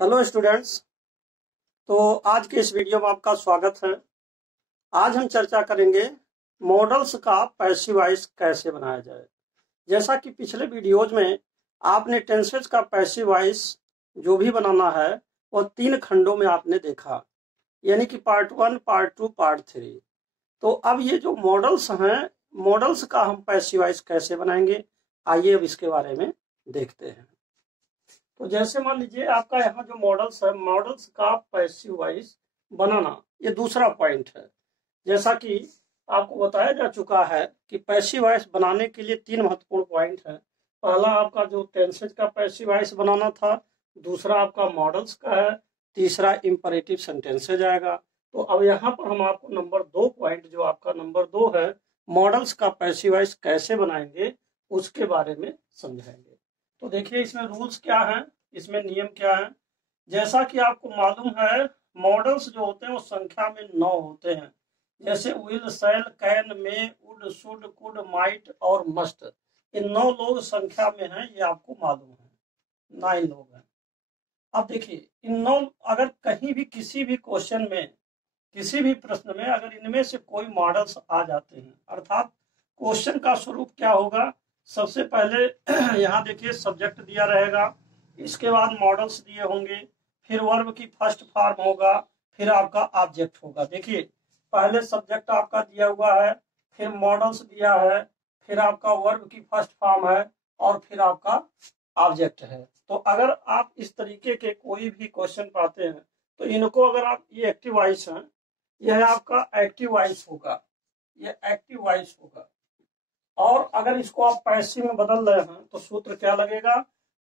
Hello students. तो आज के इस वीडियो में आपका स्वागत है। आज हम चर्चा करेंगे मॉडल्स का पैसिव वॉइस कैसे बनाया जाए। जैसा कि पिछले वीडियोज में आपने टेंसेज का पैसिव वॉइस जो भी बनाना है वो 3 खंडों में आपने देखा, यानी कि पार्ट 1, पार्ट 2, पार्ट 3। तो अब ये जो मॉडल्स हैं, मॉडल्स का हम पैसिव वॉइस कैसे बनाएंगे, आइए अब इसके बारे में देखते हैं। तो जैसे मान लीजिए आपका यहाँ जो मॉडल्स है, मॉडल्स का पैसिव वॉइस बनाना, ये दूसरा पॉइंट है। जैसा कि आपको बताया जा चुका है कि पैसिव वॉइस बनाने के लिए 3 महत्वपूर्ण पॉइंट है। पहला आपका जो टेंसेज का पैसिव वॉइस बनाना था, दूसरा आपका मॉडल्स का है, तीसरा इंपरेटिव सेंटेंसेज आएगा। तो अब यहाँ पर हम आपको नंबर 2 पॉइंट, जो आपका नंबर 2 है, मॉडल्स का पैसिव वॉइस कैसे बनाएंगे उसके बारे में समझाएंगे। तो देखिए इसमें रूल्स क्या हैं, इसमें नियम क्या है। जैसा कि आपको मालूम है, मॉडल्स जो होते हैं वो संख्या में 9 होते हैं। जैसे will, shall, can, may, would, should, could, might और मस्ट, इन 9 लोग संख्या में हैं, ये आपको मालूम है, 9 लोग हैं। अब देखिए इन 9, अगर कहीं भी किसी भी क्वेश्चन में, किसी भी प्रश्न में अगर इनमें से कोई मॉडल्स आ जाते हैं, अर्थात क्वेश्चन का स्वरूप क्या होगा, सबसे पहले यहाँ देखिए सब्जेक्ट दिया रहेगा, इसके बाद मॉडल्स दिए होंगे, फिर वर्ब की फर्स्ट फॉर्म होगा, फिर आपका ऑब्जेक्ट होगा। देखिए पहले सब्जेक्ट आपका दिया हुआ है, फिर मॉडल्स दिया है, फिर आपका वर्ब की फर्स्ट फॉर्म है और फिर आपका ऑब्जेक्ट है। तो अगर आप इस तरीके के कोई भी क्वेश्चन पाते हैं तो इनको अगर आप, ये एक्टिव वॉइस है, यह आपका एक्टिव वॉइस होगा, ये एक्टिव वॉइस होगा। और अगर इसको आप पैसिव में बदल रहे हैं तो सूत्र क्या लगेगा,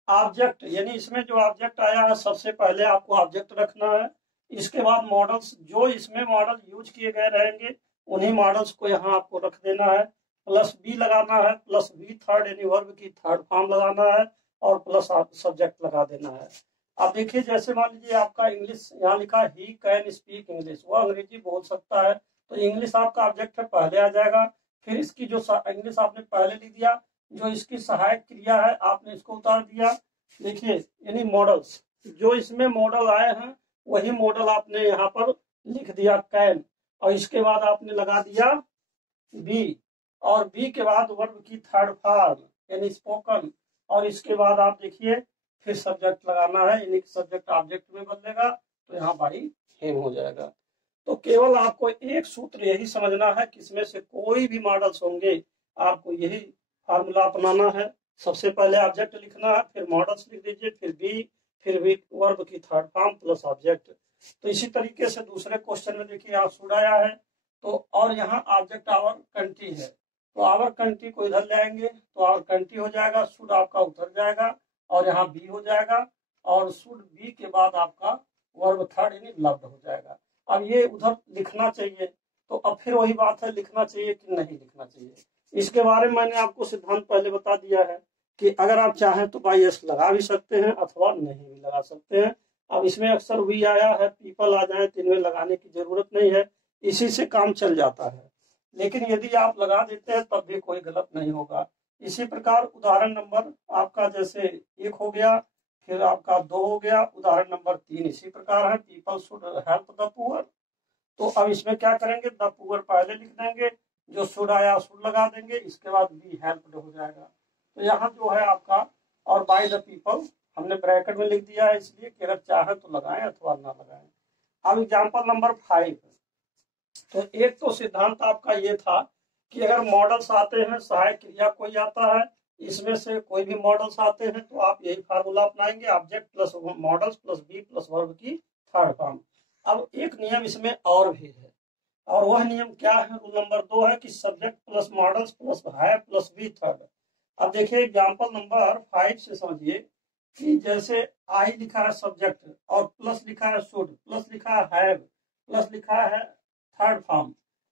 ऑब्जेक्ट, यानी इसमें जो ऑब्जेक्ट आया है सबसे पहले आपको ऑब्जेक्ट रखना है, इसके बाद मॉडल्स, जो इसमें मॉडल यूज किए गए रहेंगे उन्हीं मॉडल्स को यहाँ आपको रख देना है, प्लस बी लगाना है, प्लस बी थर्ड यानी वर्ब की थर्ड फॉर्म लगाना है और प्लस आप सब्जेक्ट लगा देना है। अब देखिए जैसे मान लीजिए आपका इंग्लिश यहाँ लिखा है, ही कैन स्पीक इंग्लिश, वो अंग्रेजी बोल सकता है, तो इंग्लिश आपका ऑब्जेक्ट है, पहले आ जाएगा। फिर इसकी जो इंग्लिश आपने पहले लिख दिया, जो इसकी सहायक क्रिया है आपने इसको उतार दिया। देखिए यानी मॉडल्स, जो इसमें मॉडल आए हैं वही मॉडल आपने यहाँ पर लिख दिया कैन, और इसके बाद आपने लगा दिया बी, और बी के बाद वर्ब की थर्ड फॉर्म यानी स्पोकन, और इसके बाद आप देखिए फिर सब्जेक्ट लगाना है, यानी सब्जेक्ट ऑब्जेक्ट में बदलेगा तो यहाँ बाई हेम हो जाएगा। तो केवल आपको एक सूत्र यही समझना है कि इसमें से कोई भी मॉडल्स होंगे आपको यही फार्मूला अपनाना है। सबसे पहले ऑब्जेक्ट लिखना है, फिर मॉडल्स लिख दीजिए, फिर भी वर्ब की थर्ड फॉर्म प्लस ऑब्जेक्ट। तो इसी तरीके से दूसरे क्वेश्चन में देखिए यहाँ शुड आया है, तो और यहाँ ऑब्जेक्ट आवर कंट्री है, तो आवर कंट्री को इधर ले आएंगे तो आवर कंट्री हो जाएगा, शुड आपका उधर जाएगा और यहाँ बी हो जाएगा, और शुड बी के बाद आपका वर्ब थर्ड यानी लव्ड हो जाएगा। अब ये उधर लिखना चाहिए, तो अब फिर वही बात है, लिखना चाहिए कि नहीं लिखना चाहिए। इसके बारे में मैंने आपको सिद्धांत पहले बता दिया है कि अगर आप चाहें तो बाई एस लगा भी सकते हैं अथवा नहीं भी लगा सकते हैं। अब इसमें अक्सर वी आया है, पीपल आ जाए तो इनमें लगाने की जरूरत नहीं है, इसी से काम चल जाता है। लेकिन यदि आप लगा देते हैं तब भी कोई गलत नहीं होगा। इसी प्रकार उदाहरण नंबर आपका जैसे 1 हो गया, फिर आपका 2 हो गया, उदाहरण नंबर 3 इसी प्रकार है, people should help the poor. तो अब इसमें क्या करेंगे, द पुअर पहले लिख देंगे, जो शुड आया शुड लगा देंगे, इसके बाद बी हेल्प्ड हो जाएगा। तो यहाँ जो है आपका, और बाय द पीपल हमने ब्रैकेट में लिख दिया है, इसलिए कि अगर चाहे तो लगाएं अथवा ना लगाएं। अब एग्जाम्पल नंबर 5, तो एक तो सिद्धांत आपका ये था कि अगर मॉडल्स आते हैं, सहायक क्रिया कोई आता है, इसमें से कोई भी मॉडल्स आते हैं तो आप यही फार्मूला अपनाएंगे, object plus models plus be plus verb की थर्ड फॉर्म। अब एक नियम इसमें और भी है, और वह नियम क्या है, रूल नंबर 2 है कि सब्जेक्ट प्लस मॉडल्स प्लस है प्लस बी थर्ड। अब देखिए एग्जाम्पल नंबर 5 से समझिए कि जैसे आई लिखा है सब्जेक्ट और प्लस लिखा है शुड, प्लस लिखा है प्लस लिखा है थर्ड फॉर्म।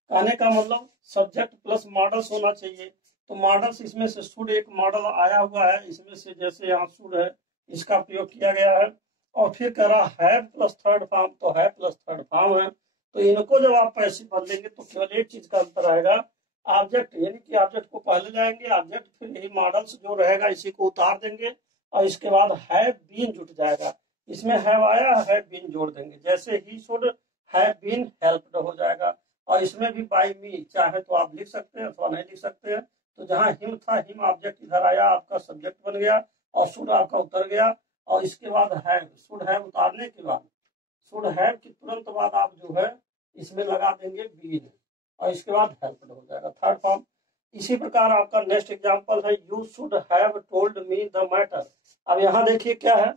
कहने का मतलब सब्जेक्ट प्लस मॉडल्स होना चाहिए, तो मॉडल्स इसमें से शुड एक मॉडल आया हुआ है, इसमें से जैसे यहाँ शुड है इसका प्रयोग किया गया है, और फिर कह रहा है प्लस थर्ड फॉर्म, तो है प्लस थर्ड फॉर्म है। तो इनको जब आप पैसे बदलेंगे तो केवल एक चीज का अंतर आएगा, ऑब्जेक्ट, यानी कि ऑब्जेक्ट को पहले जाएंगे, ऑब्जेक्ट फिर यही मॉडल्स जो रहेगा इसी को उतार देंगे, और इसके बाद है बीन जुट जाएगा, इसमें हैव आया, हैव बीन जोड़ देंगे। जैसे ही शुड हैव बीन हेल्प्ड हो जाएगा। और इसमें भी बाय मी चाहे तो आप लिख सकते हैं अथवा नहीं लिख सकते हैं। तो जहां हिम था, हिम ऑब्जेक्ट इधर आया, आपका सब्जेक्ट बन गया और शुड आपका उतर गया। और इसके बाद हैव, शुड हैव उतारने के बाद, शुड हैव की तुरंत बाद आप जो है इसमें लगा देंगे बीन और इसके बाद हेल्प्ड हो जाएगा, थर्ड फॉर्म। इसी प्रकार आपका नेक्स्ट एग्जांपल है, you should have told me the matter. अब यहाँ देखिए क्या है,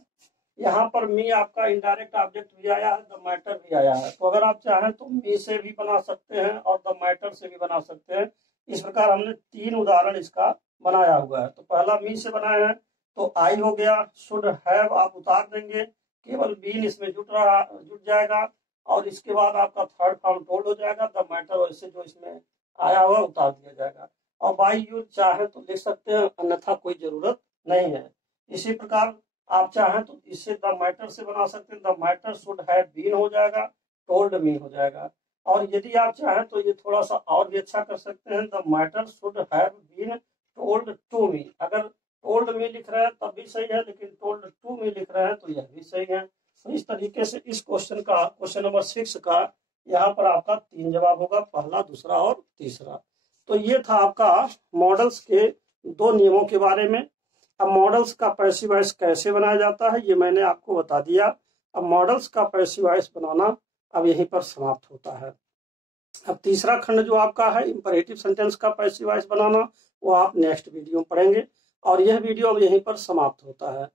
यहाँ पर मी आपका इनडायरेक्ट ऑब्जेक्ट भी आया है, द मैटर भी आया है। तो अगर आप चाहें तो मी से भी बना सकते हैं और द मैटर से भी बना सकते हैं। इस प्रकार हमने 3 उदाहरण इसका बनाया हुआ है। तो पहला मी से बनाया है तो आई हो गया, शुड हैव आप उतार देंगे, केवल बीन इसमें जुट जाएगा और इसके बाद आपका थर्ड फॉर्म टोल्ड हो जाएगा, द मैटर वैसे जो इसमें आया हुआ उतार दिया जाएगा। और बाई यू चाहे तो लिख सकते हैं, अन्यथा कोई जरूरत नहीं है। इसी प्रकार आप चाहें तो इससे द मैटर से बना सकते हैं, the matter should have been हो जाएगा, टोल्ड मी हो जाएगा। और यदि आप चाहें तो ये थोड़ा सा और भी अच्छा कर सकते हैं, the matter should have been told to me. अगर टोल्ड मी लिख रहे हैं तब भी सही है, लेकिन टोल्ड टू मी लिख रहे हैं तो यह भी सही है। तो इस तरीके से इस क्वेश्चन का, क्वेश्चन नंबर 6 का यहाँ पर आपका 3 जवाब होगा, पहला, दूसरा और तीसरा। तो ये था आपका मॉडल्स के 2 नियमों के बारे में। अब मॉडल्स का पैसिव वॉइस कैसे बनाया जाता है ये मैंने आपको बता दिया। अब मॉडल्स का पैसिव वॉइस बनाना अब यहीं पर समाप्त होता है। अब तीसरा खंड जो आपका है इंपरेटिव सेंटेंस का पैसिव वॉइस बनाना, वो आप नेक्स्ट वीडियो में पढ़ेंगे और यह वीडियो अब यहीं पर समाप्त होता है।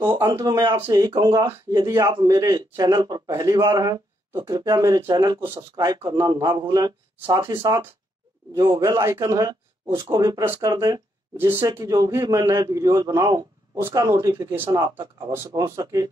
तो अंत में मैं आपसे यही कहूंगा, यदि आप मेरे चैनल पर पहली बार हैं तो कृपया मेरे चैनल को सब्सक्राइब करना ना भूलें। साथ ही साथ जो बेल आइकन है उसको भी प्रेस कर दें, जिससे कि जो भी मैं नए वीडियोज बनाऊं उसका नोटिफिकेशन आप तक अवश्य पहुंच सके।